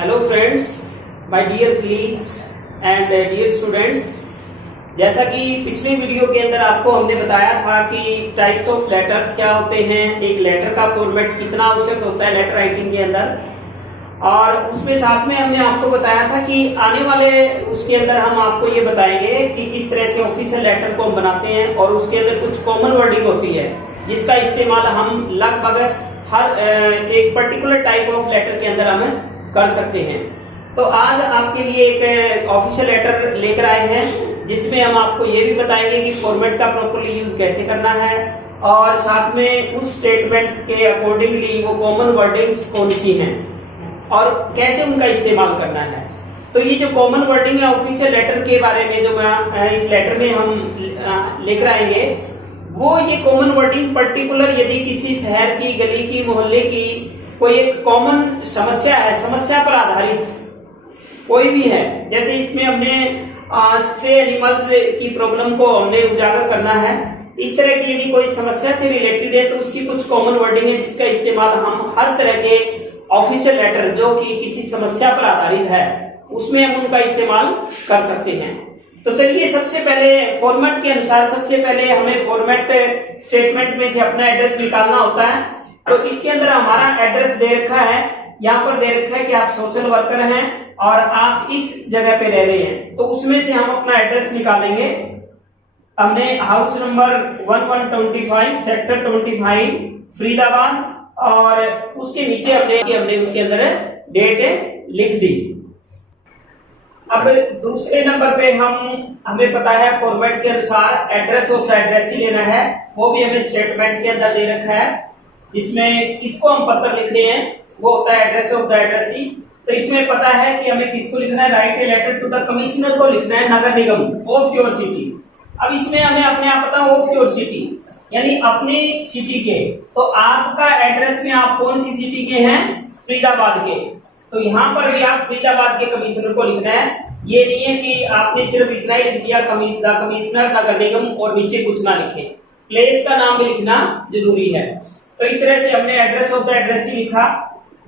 Hello friends, my dear colleagues and dear students. जैसा कि पिछले वीडियो के अंदर आपको हमने बताया था कि टाइप्स ऑफ लेटर्स क्या होते हैं, एक लेटर का फॉर्मेट कितना आवश्यक होता है लेटर राइटिंग के अंदर, और उसमें साथ में हमने आपको बताया था कि आने वाले उसके अंदर हम आपको ये बताएंगे कि किस तरह से ऑफिशियल लेटर को हम बनाते हैं, और उसके अंदर कुछ कॉमन वर्डिंग होती है जिसका इस्तेमाल हम लगभग हर एक पर्टिकुलर टाइप ऑफ लेटर के अंदर हम कर सकते हैं। तो आज आपके लिए एक ऑफिशियल लेटर लेकर आए हैं जिसमें हम आपको ये भी बताएंगे कि फॉर्मेट का प्रॉपर्ली यूज कैसे करना है, और साथ में उस स्टेटमेंट के अकॉर्डिंगली वो कॉमन वर्डिंग्स कौन सी हैं और कैसे उनका इस्तेमाल करना है। तो ये जो कॉमन वर्डिंग है ऑफिशियल लेटर के बारे में जो मैं इस लेटर में हम लेकर आएंगे, वो ये कॉमन वर्डिंग पर्टिकुलर यदि किसी शहर की, गली की, मोहल्ले की कोई एक कॉमन समस्या है, समस्या पर आधारित कोई भी है, जैसे इसमें हमने स्ट्रे एनिमल्स की प्रॉब्लम को हमने उजागर करना है, इस तरह की यदि कोई समस्या से रिलेटेड है तो उसकी कुछ कॉमन वर्डिंग है जिसका इस्तेमाल हम हर तरह के ऑफिशियल लेटर जो कि किसी समस्या पर आधारित है उसमें हम उनका इस्तेमाल कर सकते हैं। तो चलिए, सबसे पहले फॉर्मेट के अनुसार सबसे पहले हमें फॉर्मेट स्टेटमेंट में से अपना एड्रेस निकालना होता है। तो इसके अंदर हमारा एड्रेस दे रखा है, यहाँ पर दे रखा है कि आप सोशल वर्कर हैं और आप इस जगह पे रह रहे हैं, तो उसमें से हम अपना एड्रेस निकालेंगे। हमने हाउस नंबर 1125 सेक्टर 25 फरीदाबाद, और उसके नीचे हमने उसके अंदर डेट लिख दी। अब दूसरे नंबर पे हमें पता है फॉर्मेट के अनुसार एड्रेस ऑफ द एड्रेस ही लेना है, वो भी हमें स्टेटमेंट के अंदर दे रखा है, जिसमें किसको हम पत्र लिख रहे हैं वो होता है एड्रेस ऑफ द एड्रेस ही। तो इसमें पता है कि हमें किसको लिखना है, right a letter to the commissioner को लिखना है, नगर निगम ऑफ योर सिटी। अब इसमें हमें अपने आप पता है ऑफ योर सिटी यानी अपनी सिटी के, तो आपका एड्रेस में आप कौन सी सिटी के हैं, फरीदाबाद के, तो यहाँ पर भी आप फरीदाबाद के कमिश्नर को लिखना है। ये नहीं है कि आपने सिर्फ इतना ही लिख दिया द कमिश्नर नगर निगम और नीचे कुछ ना लिखे, प्लेस का नाम भी लिखना जरूरी है। तो इस तरह से हमने एड्रेस ऑफ द एड्रेस ही लिखा,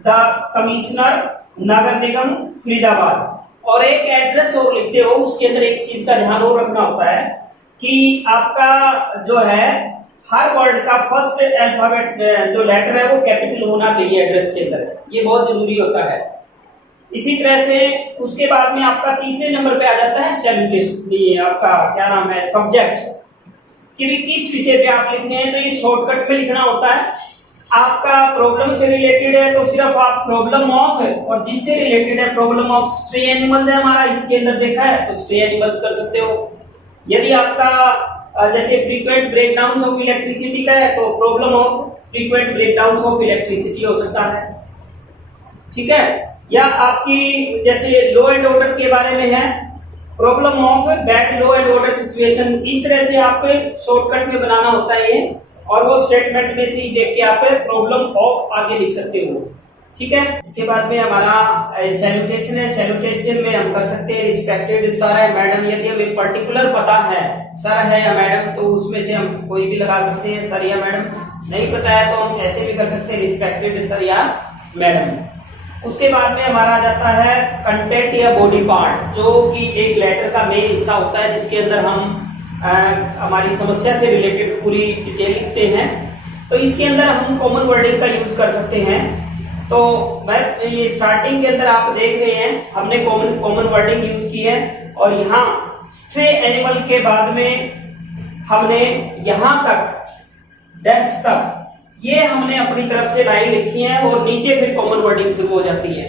द कमिश्नर नगर निगम फरीदाबाद। और एक एड्रेस और लिखते हो उसके अंदर एक चीज का ध्यान और रखना होता है कि आपका जो है हर वर्ड का फर्स्ट अल्फाबेट जो लेटर है वो कैपिटल होना चाहिए एड्रेस के अंदर, ये बहुत जरूरी होता है। इसी तरह से उसके बाद में आपका तीसरे नंबर पे आ जाता है सैल्यूटेशन, आपका क्या नाम है, सब्जेक्ट, कि भी किस विषय पे आप लिख रहे हैं। तो ये शॉर्टकट में लिखना होता है। आपका प्रॉब्लम से रिलेटेड है तो सिर्फ आप प्रॉब्लम ऑफ है, और जिससे रिलेटेड है प्रॉब्लम ऑफ स्ट्रे एनिमल्स है हमारा इसके अंदर देखा है तो स्ट्रे एनिमल्स कर सकते हो। यदि आपका जैसे फ्रीक्वेंट ब्रेकडाउन ऑफ इलेक्ट्रिसिटी का है तो problem of frequent breakdown of electricity हो सकता है, ठीक है। या आपकी जैसे लॉ एंड ऑर्डर के बारे में है, problem of bad law and order situation, इस तरह से आपको शॉर्टकट में बनाना होता है ये, और वो स्टेटमेंट में से ही देख के आप प्रॉब्लम ऑफ आगे लिख सकते हो, ठीक है। इसके बाद में हमारा सैल्यूटेशन है, सैल्यूटेशन में हम कर सकते हैं रिस्पेक्टेड सर है मैडम, यदि हमें पर्टिकुलर पता है सर है या मैडम तो उसमें से हम कोई भी लगा सकते हैं, सर या मैडम। नहीं पता है तो हम ऐसे भी कर सकते हैं रिस्पेक्टेड सर या मैडम। उसके बाद में हमारा आ जाता है कंटेंट या बॉडी पार्ट, जो कि एक लेटर का मेन हिस्सा होता है जिसके अंदर हम हमारी समस्या से रिलेटेड पूरी डिटेल लिखते हैं। तो इसके अंदर हम कॉमन वर्डिंग का यूज कर सकते हैं। तो मैं ये स्टार्टिंग के अंदर आप देख रहे हैं हमने कॉमन वर्डिंग यूज की है, और यहाँ स्ट्रे एनिमल के बाद में हमने यहाँ तक डेस्क तक ये हमने अपनी तरफ से लाइन लिखी है, और नीचे फिर कॉमन वर्डिंग शुरू हो जाती है।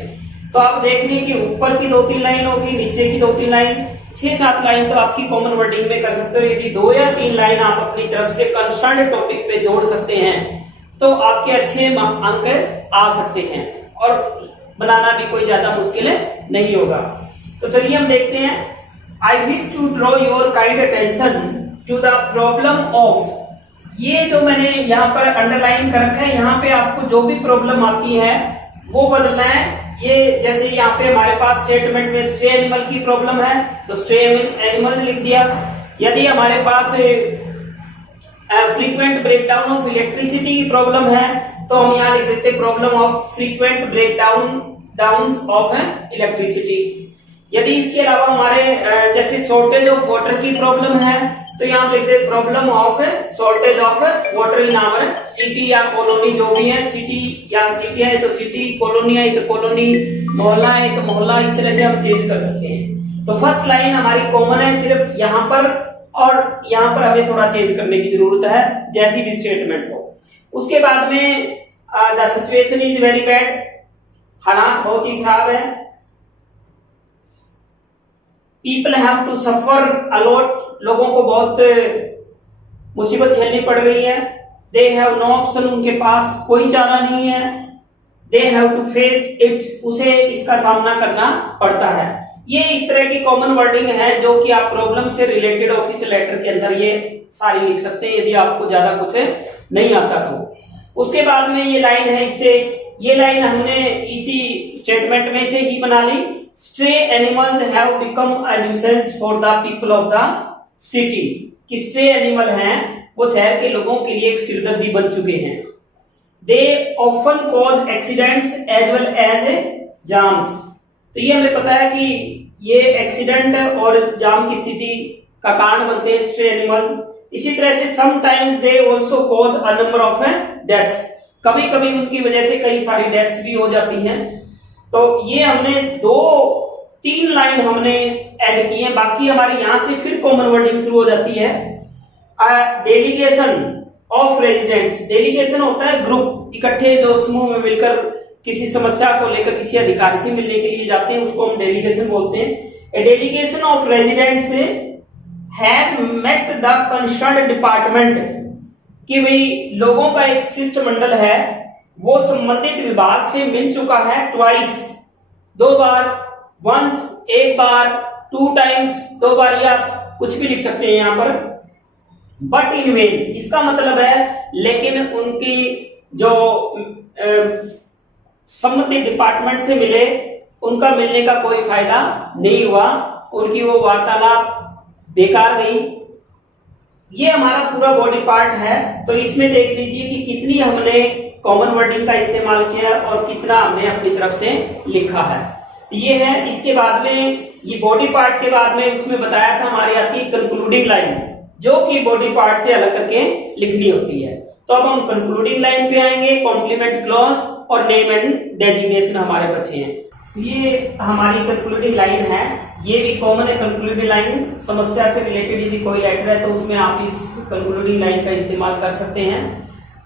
तो आप देख लीजिए कि ऊपर की 2-3 लाइन होगी, नीचे की 2-3 लाइन, 6-7 लाइन तो आपकी कॉमन वर्डिंग में कर सकते हो। यदि 2 या 3 लाइन आप अपनी तरफ से कंसर्न टॉपिक पे जोड़ सकते हैं तो आपके अच्छे अंक आ सकते हैं, और बनाना भी कोई ज्यादा मुश्किल नहीं होगा। तो चलिए हम देखते हैं। I wish to draw your kind attention to the problem of, ये जो मैंने यहाँ पर अंडरलाइन कर रखा है, यहाँ पे आपको जो भी प्रॉब्लम आती है वो बदलना है। ये जैसे यहाँ पे हमारे पास स्टेटमेंट में स्ट्रे एनिमल की प्रॉब्लम है तो स्ट्रे एनिमल लिख दिया। यदि हमारे पास फ्रीक्वेंट ब्रेकडाउन ऑफ इलेक्ट्रिसिटी की प्रॉब्लम है तो हम यहाँ लिख देते problem of frequent breakdown down of electricity. यदि इसके अलावा हमारे जैसे शॉर्टेज ऑफ वाटर की प्रॉब्लम है तो यहाँ लिखते हैं problem of shortage of water in our city या कॉलोनी, जो भी है सिटी या सिटी है तो सिटी, कॉलोनी है तो कॉलोनी, मोहल्ला है तो मोहल्ला, इस तरह से हम चेंज कर सकते हैं। तो फर्स्ट लाइन हमारी कॉमन है सिर्फ यहाँ पर, और यहाँ पर हमें थोड़ा चेंज करने की जरूरत है जैसी भी स्टेटमेंट हो। उसके बाद में the situation is very bad, हालात बहुत ही खराब है। People have to suffer a lot, लोगों को बहुत मुसीबत झेलनी पड़ रही है। दे हैव नो ऑप्शन, उनके पास कोई चारा नहीं है। They have to face it, उसे इसका सामना करना पड़ता है। ये इस तरह की कॉमन वर्डिंग है जो कि आप प्रॉब्लम से रिलेटेड ऑफिशियल लेटर के अंदर ये सारी लिख सकते हैं यदि आपको ज्यादा कुछ नहीं आता तो। उसके बाद में ये लाइन है, इससे ये लाइन हमने इसी स्टेटमेंट में से ही बना ली। Stray animals have become a nuisance for the people of the city, कि स्ट्रे एनिमल हैं वो शहर के लोगों के लिए एक सिरदर्दी बन चुके हैं। They often cause accidents as well as jams, तो ये हमें पता है कि ये एक्सीडेंट और जाम की स्थिति का कारण बनते हैं स्ट्रे एनिमल्स। इसी तरह से sometimes they also cause a number of deaths, कभी कभी उनकी वजह से कई सारी डेथ्स भी हो जाती हैं। तो ये हमने 2-3 लाइन हमने ऐड की है, बाकी हमारी यहां से फिर कॉमन वर्डिंग शुरू हो जाती है। डेलीगेशन ऑफ रेजिडेंट्स, डेलीगेशन होता है ग्रुप, इकट्ठे जो समूह में मिलकर किसी समस्या को लेकर किसी अधिकारी से मिलने के लिए जाते हैं, उसको हम डेलीगेशन बोलते हैं। A delegation of residents have met the concerned department, कि भाई लोगों का एक शिष्टमंडल है वो संबंधित विभाग से मिल चुका है ट्वाइस, 2 बार, वंस एक बार, 2 टाइम्स 2 बार, या कुछ भी लिख सकते हैं यहां पर। बट इन वेन, इसका मतलब है लेकिन उनकी जो संबंधित डिपार्टमेंट से मिले उनका मिलने का कोई फायदा नहीं हुआ, उनकी वो वार्तालाप बेकार गई। ये हमारा पूरा बॉडी पार्ट है, तो इसमें देख लीजिए कि कितनी हमने कॉमन वर्डिंग का इस्तेमाल किया और कितना हमने अपनी तरफ से लिखा है। तो ये है। इसके बाद में ये बॉडी पार्ट के बाद में उसमें बताया था हमारी आती है कंक्लूडिंग लाइन, जो कि बॉडी पार्ट से अलग करके लिखनी होती है। तो अब हम कंक्लूडिंग लाइन पे आएंगे। कॉम्प्लीमेंट क्लॉज और नेम एंड डेजिग्नेशन हमारे बचे हैं। ये हमारी कंक्लूडिंग लाइन है, ये भी कॉमन है कंक्लूडिंग लाइन। समस्या से रिलेटेड यदि कोई लेटर है तो उसमें आप इस कंक्लूडिंग लाइन का इस्तेमाल कर सकते हैं।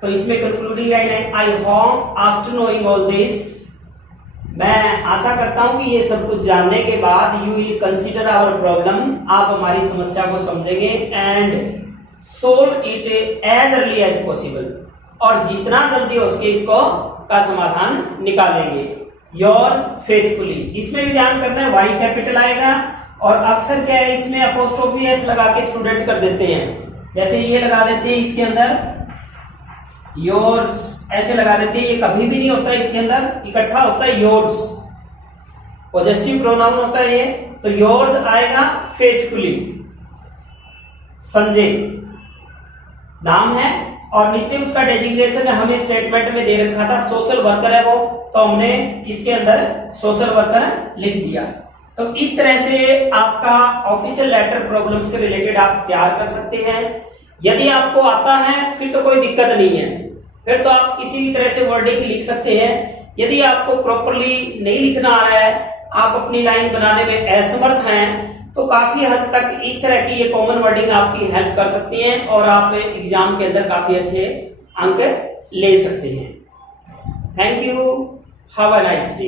तो इसमें कंक्लूडिंग लाइन है, I hope after knowing all this, मैं आशा करता हूं कि ये सब कुछ जानने के बाद you will consider our problem, आप हमारी समस्या को समझेंगे, and solve it as early as possible, और जितना जल्दी हो सके इसको का समाधान निकालेंगे। योर्स फेथफुली, इसमें भी ध्यान करना है वाई कैपिटल आएगा, और अक्सर क्या है इसमें अपोस्ट्रोफी एस लगा के स्टूडेंट कर देते हैं, जैसे ये लगा देते हैं इसके अंदर योर्स ऐसे लगा देते हैं, ये कभी भी नहीं होता इसके अंदर, इकट्ठा होता है योर्स, पॉजेसिव प्रोनाउन होता है ये। तो योर्स आएगा फेथफुली, संजय नाम है, और नीचे उसका डेजिग्नेशन हमें स्टेटमेंट में दे रखा था सोशल वर्कर है वो, तो हमने इसके अंदर सोशल वर्कर लिख दिया। तो इस तरह से आपका ऑफिशियल लेटर प्रॉब्लम से रिलेटेड आप तैयार कर सकते हैं। यदि आपको आता है फिर तो कोई दिक्कत नहीं है, फिर तो आप किसी भी तरह से वर्डिंग लिख सकते हैं। यदि आपको प्रॉपरली नहीं लिखना आ रहा है, आप अपनी लाइन बनाने में असमर्थ हैं, तो काफी हद तक इस तरह की ये कॉमन वर्डिंग आपकी हेल्प कर सकती है और आप एग्जाम के अंदर काफी अच्छे अंक ले सकते हैं। Thank you, have a nice day.